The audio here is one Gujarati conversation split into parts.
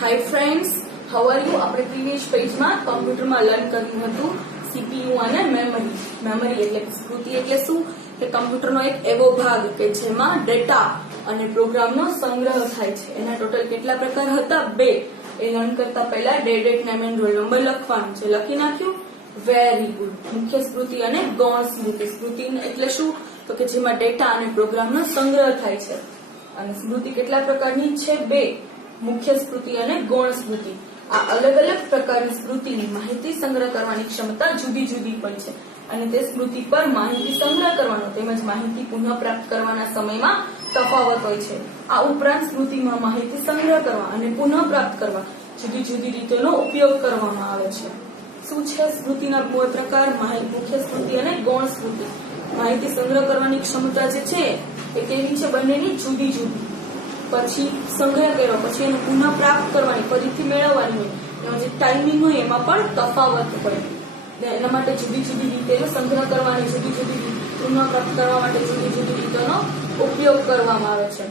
Hi friends, how are you? આપણે પ્રીવિયસ પેજમાં કમ્પ્યુટરમાં લર્ન કર્યું હતું સીપીયુ અને મેમરી. મેમરી એટલે સ્મૃતિ એટલે શું? કે કમ્પ્યુટરનો એક એવો ભાગ કે જેમાં ડેટા અને પ્રોગ્રામનો સંગ્રહ થાય છે. એના ટોટલ કેટલા પ્રકાર હતા? 2. એ લર્ન કરતા પહેલા date name and roll number લખવાનું છે. લખી નાખ્યું? Very good. મુખ્ય સ્મૃતિ અને ગૌણ સ્મૃતિ. સ્મૃતિ એટલે શું? તો કે જેમાં ડેટા અને પ્રોગ્રામનો સંગ્રહ થાય છે. અને સ્મૃતિ કેટલા પ્રકારની છે? 2. મુખ્ય સ્મૃતિ અને ગૌણ સ્મૃતિ. આ અલગ અલગ પ્રકારની સ્મૃતિની માહિતી સંગ્રહ કરવાની ક્ષમતા જુદી જુદી પણ છે અને તે સ્મૃતિ પર માહિતી સંગ્રહ કરવાનો તેમજ માહિતી પુનઃ પ્રાપ્ત કરવાના સમયમાં તફાવત હોય છે. આ ઉપરાંત સ્મૃતિમાં માહિતી સંગ્રહ કરવા અને પુનઃ પ્રાપ્ત કરવા જુદી જુદી રીતોનો ઉપયોગ કરવામાં આવે છે. શું છે સ્મૃતિના મૂળ પ્રકાર? મુખ્ય સ્મૃતિ અને ગૌણ સ્મૃતિ. માહિતી સંગ્રહ કરવાની ક્ષમતા જે છે એ કેવી છે? બંનેની જુદી જુદી. પછી સંગ્રહ કર્યો પછી એને પુનઃ પ્રાપ્ત કરવાની, ફરીથી મેળવવાની હોય, એનો જે ટાઈમિંગ હોય એમાં પણ તફાવત હોય. એના માટે જુદી જુદી રીતે સંગ્રહ કરવાની, જુદી જુદી પુનઃ પ્રાપ્ત કરવા માટે જુદી જુદી રીતોનો ઉપયોગ કરવામાં આવે છે.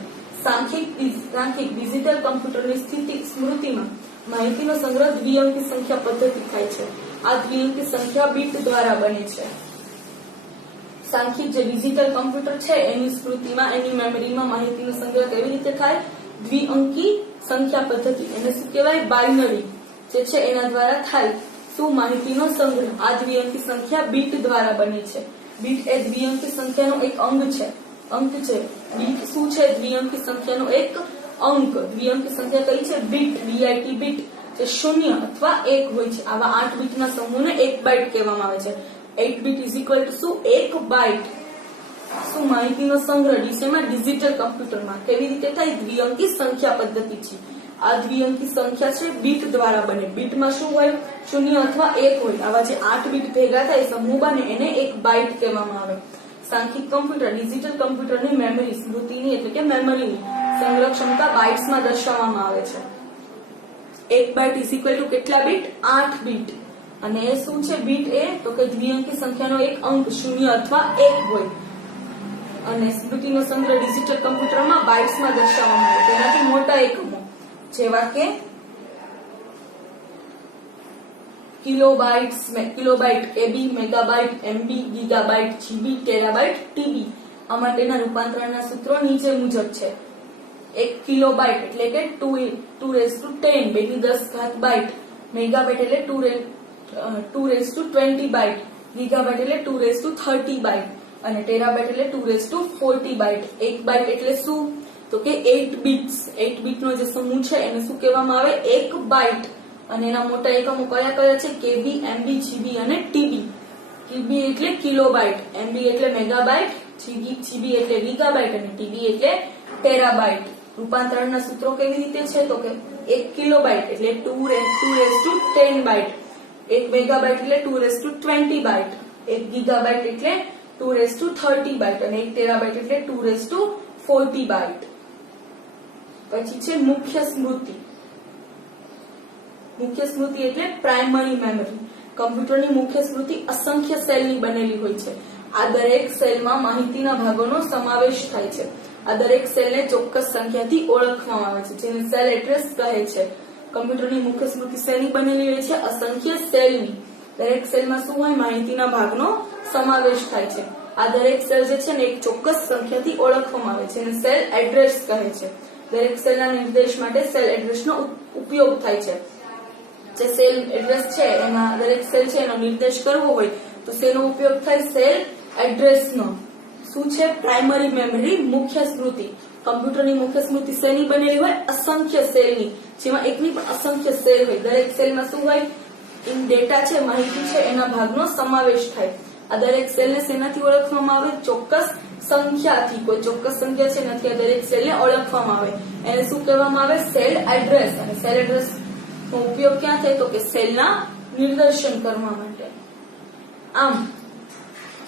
સાંખ્યિક ડિજિટલ કમ્પ્યુટરની સ્થિતિ સ્મૃતિમાં માહિતીનો સંગ્રહ દ્વિઅંકી સંખ્યા પદ્ધતિ થાય છે. આ દ્વિઅંકી સંખ્યા બીટ દ્વારા બને છે. સાંખ્યિક જે ડિજિટલ કમ્પ્યુટર છે એની સ્મૃતિમાં, એની મેમરીમાં માહિતીનો સંગ્રહ કેવી રીતે થાય? દ્વિઅંકી સંખ્યા પદ્ધતિ. એને શું કહેવાય? બાઇનરી જે છે એના દ્વારા થાય. શું? માહિતીનો સંગ્રહ. આ દ્વિઅંકી સંખ્યા બીટ દ્વારા બને છે. બીટ એ દ્વિઅંકી સંખ્યાનો એક અંગ છે. અંક છે. બીટ શું છે? દ્વિઅંકી સંખ્યાનો એક અંક. દ્વિઅંકી સંખ્યા કઈ છે? બીટ. BIT bit. જે 0 અથવા 1 હોય છે. આવા 8 બીટના સમૂહને 1 બાઇટ કહેવામાં આવે છે. 8 બીટ ઇઝ ઇક્વલ ટુ શું? 1 બાઇટ. શું? માહિતીનો સંગ્રહ ડિજિટલ કમ્પ્યુટરમાં કેવી રીતે થાય? દ્વિઅંકી સંખ્યા પદ્ધતિ છે. આ દ્વિઅંકી સંખ્યા છે બીટ દ્વારા બને. બીટમાં શું હોય? 0 અથવા 1 હોય. આવા જે 8 બીટ ભેગા થાય સમૂહ બને એને 1 બાઇટ કહેવામાં આવે. સાંખ્યિક કમ્પ્યુટર ડિજિટલ કમ્પ્યુટરની મેમરી સ્મૃતિની એટલે કે મેમરીની સંગ્રહ ક્ષમતા બાઇટ્સમાં દર્શાવવામાં આવે છે. 1 બાઇટ ઇઝ ઇક્વલ ટુ કેટલા બીટ? 8 બીટ. અને એ શું છે? બીટ એ તો કે દ્વિઅંકી સંખ્યાનો એક અંક 0 અથવા 1 હોય. અને સ્મૃતિનો સંગ્રહ ડિજિટલ કમ્પ્યુટરમાં બાઇટ્સમાં દર્શાવવામાં આવે. તેનાથી મોટા એકમો જેવા કે kilobyte, KB, megabyte, MB, gigabyte, GB, terabyte, TB. આ માટેના રૂપાંતરણના સૂત્રો નીચે મુજબ છે. 1 કિલોબાઇટ એટલે કે 2^10 બાઇટ. મેગાબાઇટ એટલે 2^20 બાઇટ. ગીગાબાઇટ એટલે 2^30 બાઇટ. અને ટેરાબાઇટ એટલે 2^40 બાઇટ. 1 બાઇટ એટલે શું? તો કે 8 બીટ્સ. 8 બીટનો જે સમૂહ છે એને શું કહેવામાં આવે? 1 બાઇટ. અને એના મોટા એકમો કયા કયા છે? કેબી, એમબી, જીબી અને ટીબી. કેબી એટલે કિલોબાઇટ, એમબી એટલે મેગાબાઇટ, જીબી એટલે ગીગાબાઇટ અને ટીબી એટલે ટેરાબાઇટ. રૂપાંતરણના સૂત્રો કેવી રીતે છે? તો કે 1 કિલોબાઇટ એટલે 2^10 બાઇટ. 1 મેગાબાઇટ એટલે 2^20 બાઇટ. 1 ગીગાબાઇટ એટલે 2^30 બાઇટ અને 1 ટેરાબાઇટ એટલે 2^40 બાઇટ. પછી છે મુખ્ય સ્મૃતિ. મુખ્ય સ્મૃતિ એટલે પ્રાઇમરી મેમરી. કમ્પ્યુટરની મુખ્ય સ્મૃતિ અસંખ્ય સેલની બનેલી હોય છે. આ દરેક સેલમાં માહિતીના ભાગોનો સમાવેશ થાય છે. આ દરેક સેલને ચોક્કસ સંખ્યાથી ઓળખવામાં આવે છે જેને સેલ એડ્રેસ કહે છે. કમ્પ્યુટરની મુખ્ય સ્મૃતિ શેની બનેલી હોય છે? અસંખ્ય સેલની. દરેક સેલમાં શું હોય? માહિતીના ભાગનો સમાવેશ થાય છે. આ દરેક સેલ જે છે ને એક ચોક્કસ સંખ્યાથી ઓળખવામાં આવે છે જેને સેલ એડ્રેસ કહે છે. દરેક સેલના નિર્દેશ માટે સેલ એડ્રેસનો ઉપયોગ થાય છે. જે સેલ એડ્રેસ છે એમાં દરેક સેલ છે એનો નિર્દેશ કરવો હોય તો શેનો ઉપયોગ થાય? સેલ એડ્રેસનો. શું છે? Primary memory. મુખ્ય સ્મૃતિ. કમ્પ્યુટરની મુખ્ય સ્મૃતિ શેની બનેલી હોય? અસંખ્ય સેલની. જેમાં એકની પણ અસંખ્ય સેલ હોય. દરેક સેલમાં શું હોય? ડેટા છે, માહિતી છે એના ભાગનો સમાવેશ થાય. આ દરેક સેલને શેનાથી ઓળખવામાં આવે? ચોક્કસ સંખ્યાથી. કોઈ ચોક્કસ સંખ્યા છે નથી આ દરેક સેલને ઓળખવામાં આવે. એને શું કહેવામાં આવે? Cell address. અને સેલ એડ્રેસ નો ઉપયોગ ક્યાં થાય? તો કે સેલના નિર્દેશન કરવા માટે. આમ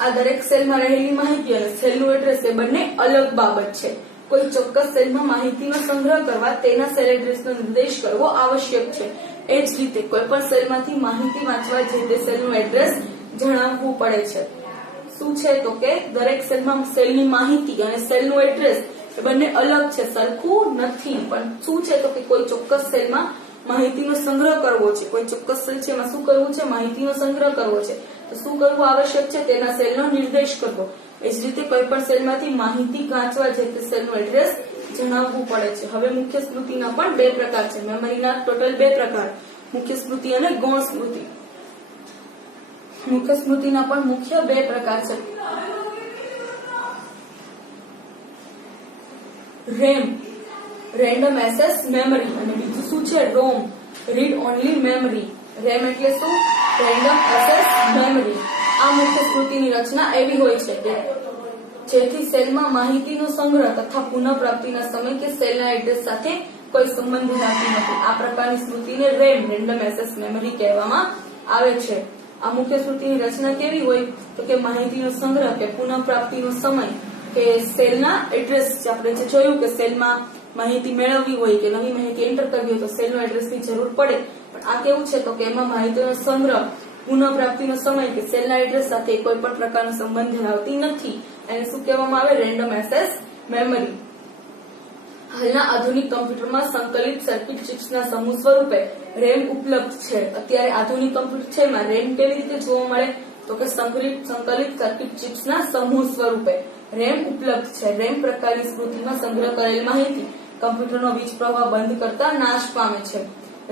આ દરેક સેલમાં રહેલી માહિતી અને સેલનું એડ્રેસ એ બંને અલગ બાબત છે. કોઈ ચોક્કસ સેલમાં માહિતીનો સંગ્રહ કરવા તેના સેલ એડ્રેસનો નિર્દેશ કરવો આવશ્યક છે. એ જ રીતે કોઈ પણ સેલમાંથી માહિતી વાંચવા જે તે સેલનું એડ્રેસ જણાવવું પડે છે. શું છે? તો કે દરેક સેલમાં સેલની માહિતી અને સેલનું એડ્રેસ એ બંને અલગ છે, સરખું નથી. પણ શું છે? તો કે કોઈ ચોક્કસ સેલમાં માહિતીનો સંગ્રહ કરવો છે, કોઈ ચોક્કસ સેલ છે એમાં શું કરવું છે, માહિતીનો સંગ્રહ કરવો છે, તો શું કરવું આવશ્યક છે, તેના સેલનો નિર્દેશ કરવો. એ જ રીતે કોઈ પણ સેલમાંથી માહિતી વાંચવા છે તે સેલનું એડ્રેસ જણાવવું પડે છે. હવે મુખ્ય સ્મૃતિના પણ બે પ્રકાર છે. મેમરીના ટોટલ બે પ્રકાર, મુખ્ય સ્મૃતિ અને ગૌણ સ્મૃતિ. મુખ્ય સ્મૃતિના પણ મુખ્ય બે પ્રકાર છે. રેમ, રેન્ડમ એક્સેસ મેમરી, અને બીજું શું છે, રોમ, રીડ ઓનલી મેમરી. રેમ એટલે શું? Random access memory. આ મુખ્ય સ્મૃતિની રચના એવી હોય છે કે જેથી સેલમાં માહિતીનો સંગ્રહ તથા પુનઃપ્રાપ્તિના સમય કે સેલના એડ્રેસ સાથે કોઈ સંબંધ ધરાવતી નથી. આ પ્રકારની સ્મૃતિને રેમ, રેન્ડમ એક્સેસ મેમરી કહેવામાં આવે છે. આ મુખ્ય સ્મૃતિની રચના કેવી હોય તો કે માહિતીનો સંગ્રહ કે પુનઃપ્રાપ્તિનો સમય કે સેલના એડ્રેસ, આપણે જે જોયું કે સેલમાં માહિતી મેળવવી હોય કે નવી માહિતી એન્ટર કરવી હોય તો સેલનો એડ્રેસની જરૂર પડે, પણ આ કેવું છે તો કે એમાં માહિતીનો સંગ્રહ, પુનઃપ્રાપ્તિનો સમય કે સેલના એડ્રેસ સાથે કોઈ પણ પ્રકારનો સંબંધ ધરાવતી નથી. એને શું કહેવામાં આવે? Random access memory. હાલના આધુનિક કમ્પ્યુટરમાં સંકલિત સર્કિટ ચિપ્સના સમૂહ સ્વરૂપે રેમ ઉપલબ્ધ છે. અત્યારે આધુનિક કમ્પ્યુટર છે એમાં રેમ કેવી રીતે જોવા મળે તો કે સંકલિત સર્કિટ ચિપ્સના સમૂહ સ્વરૂપે રેમ ઉપલબ્ધ છે. રેમ પ્રકારની સ્મૃતિમાં સંગ્રહ કરેલ માહિતી કમ્પ્યુટરનો વીજ પ્રવાહ બંધ કરતા નાશ પામે છે.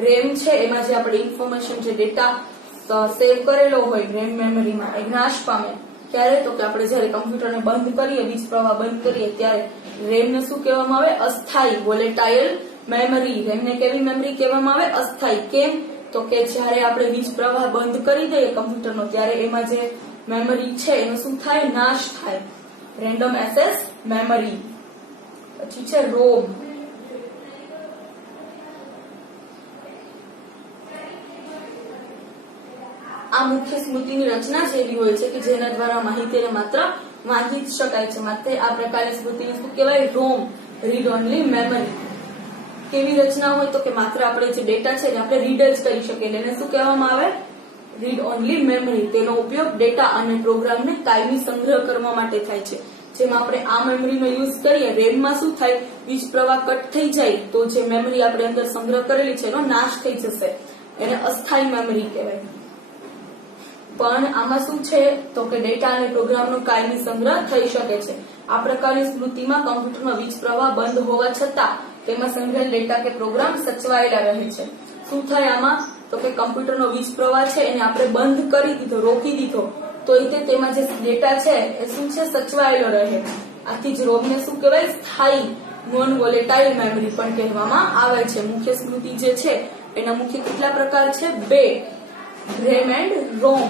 રેમ છે એમાં જે આપણે ઇન્ફોર્મેશન, જે ડેટા સેવ કરેલો હોય રેમ મેમરીમાં, એ નાશ પામે. ક્યારે તો કે આપણે જયારે કમ્પ્યુટરને બંધ કરીએ, વીજ પ્રવાહ બંધ કરીએ ત્યારે રેમને શું કહેવામાં આવે? અસ્થાયી, વોલેટાઇલ મેમરી. રેમને કેવી મેમરી કહેવામાં આવે? અસ્થાયી. કેમ તો કે જયારે આપણે વીજ પ્રવાહ બંધ કરી દઈએ કમ્પ્યુટરનો ત્યારે એમાં જે મેમરી છે એનો શું થાય? નાશ થાય. Random access memory. પછી છે રોમ. આ મુખ્ય સ્મૃતિની રચના જેવી હોય છે કે જેના દ્વારા માહિતીને માત્ર વાંચી જ શકાય છે. માટે આ પ્રકારની સ્મૃતિને શું કહેવાય? રોમ, રીડ ઓનલી મેમરી. કેવી રચના હોય તો કે માત્ર આપણે જે ડેટા છે એને આપણે રીડ જ કરી શકીએ, એને શું કહેવામાં આવે? Read only memory. તેનો ઉપયોગ ડેટા અને પ્રોગ્રામને કાયમી સંગ્રહ કરવા માટે થાય છે. જેમ આપણે આ મેમરીનો યુઝ કરીએ, રેમમાં શું થાય? વીજ પ્રવાહ કટ થઈ જાય તો જે મેમરી આપણે અંદર સંગ્રહ કરેલી છે એનો નાશ થઈ જશે, એને અસ્થાયી મેમરી કહેવાય. પણ આમાં શું છે તો કે ડેટા અને પ્રોગ્રામનો કાયમી સંગ્રહ થઈ શકે છે. આ પ્રકારની સ્મૃતિમાં કમ્પ્યુટરનો વીજ પ્રવાહ બંધ હોવા છતાં તેમાં સંગ્રહેલ ડેટા કે પ્રોગ્રામ સચવાયેલા રહે છે. શું થાય આમાં તો કે કમ્પ્યુટરનો વીજ પ્રવાહ છે એને આપણે બંધ કરી દીધો, રોકી દીધો, તો તેમાં જે ડેટા છે એ શું છે? સચવાયેલો રહે. આથી જ રોમને શું કહેવાય? સ્થાયી, નોન વોલેટાઇલ મેમરી પણ કહેવામાં આવે છે. મુખ્ય સ્મૃતિ જે છે એના મુખ્ય કેટલા પ્રકાર છે? બે, RAM and ROM.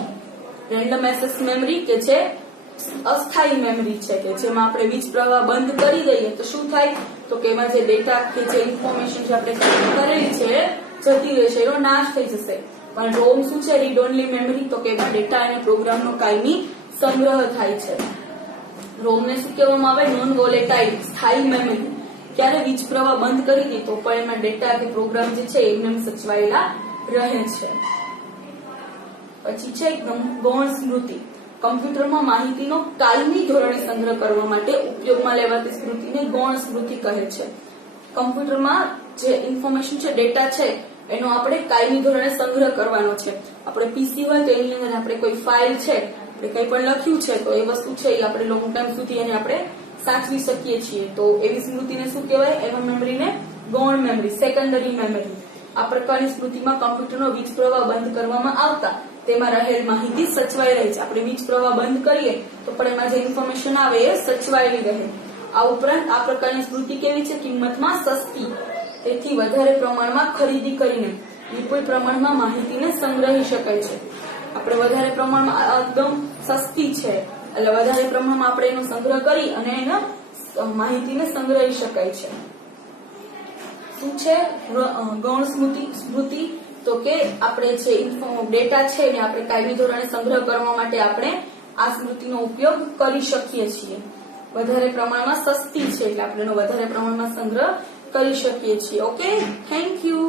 Random access memory કે જે અસ્થાયી મેમરી છે કે જેમાં આપણે વીજ પ્રવાહ બંધ કરી દઈએ તો શું થાય તો કે એમાં જે ડેટા કે જે ઇન્ફોર્મેશન જે આપણે કરેલી છે જતી રહેશે, એનો નાશ થઈ જશે. પણ રોમ શું છે? રીડ ઓનલી મેમરી, તો કે એમાં ડેટા અને પ્રોગ્રામનો કાયમી સંગ્રહ થાય છે. રોમને શું કહેવામાં આવે? નોન વોલેટાઇલ, સ્થાયી મેમરી. ક્યારે વીજ પ્રવાહ બંધ કરી દે તો પણ એમાં ડેટા કે પ્રોગ્રામ જે છે એમને સચવાયેલા રહે છે. પછી છે ગૌણ સ્મૃતિ. કમ્પ્યુટરમાં માહિતીનો કાયમી ધોરણે સંગ્રહ કરવા માટે ઉપયોગમાં લેવાતી સ્મૃતિને ગૌણ સ્મૃતિ કહે છે. કમ્પ્યુટરમાં જે ઇન્ફોર્મેશન છે, ડેટા છે, એનો આપણે કાયમી ધોરણે સંગ્રહ કરવાનો છે. આપણે પીસી હોય તો એની અંદર આપણે કોઈ ફાઇલ છે, આપણે કંઈ પણ લખ્યું છે તો એ વસ્તુ છે એ આપણે લોંગ ટાઈમ સુધી એને આપણે સાચવી શકીએ છીએ. તો એવી સ્મૃતિને શું કહેવાય? એવા મેમરીને ગૌણ મેમરી, સેકન્ડરી મેમરી. આ પ્રકારની સ્મૃતિમાં કમ્પ્યુટરનો વીજ પ્રવાહ બંધ કરવામાં આવતા તેમાં રહેલ માહિતી સચવાઈ રહે છે. આપણે વીજ પ્રવાહ બંધ કરીએ તો પણ એમાં જે ઇન્ફોર્મેશન આવે એ સચવાયેલી રહે. આ ઉપરાંત આ પ્રકારની સ્મૃતિ કેવી છે? કિંમતમાં સસ્તી. તેથી વધારે પ્રમાણમાં ખરીદી કરીને વિપુલ પ્રમાણમાં માહિતીને સંગ્રહી શકાય છે. આપણે વધારે પ્રમાણમાં એકદમ સસ્તી છે એટલે વધારે પ્રમાણમાં આપણે એનો સંગ્રહ કરી અને એના માહિતીને સંગ્રહી શકાય છે. શું છે ગૌણ સ્મૃતિ? તો કે આપણે જે ડેટા છે એને આપણે કાયમી ધોરણે સંગ્રહ કરવા માટે આપણે આ સ્મૃતિનો ઉપયોગ કરી શકીએ છીએ. વધારે પ્રમાણમાં સસ્તી છે એટલે આપણે એનો વધારે પ્રમાણમાં સંગ્રહ કરી શકીએ છીએ. Okay, thank you.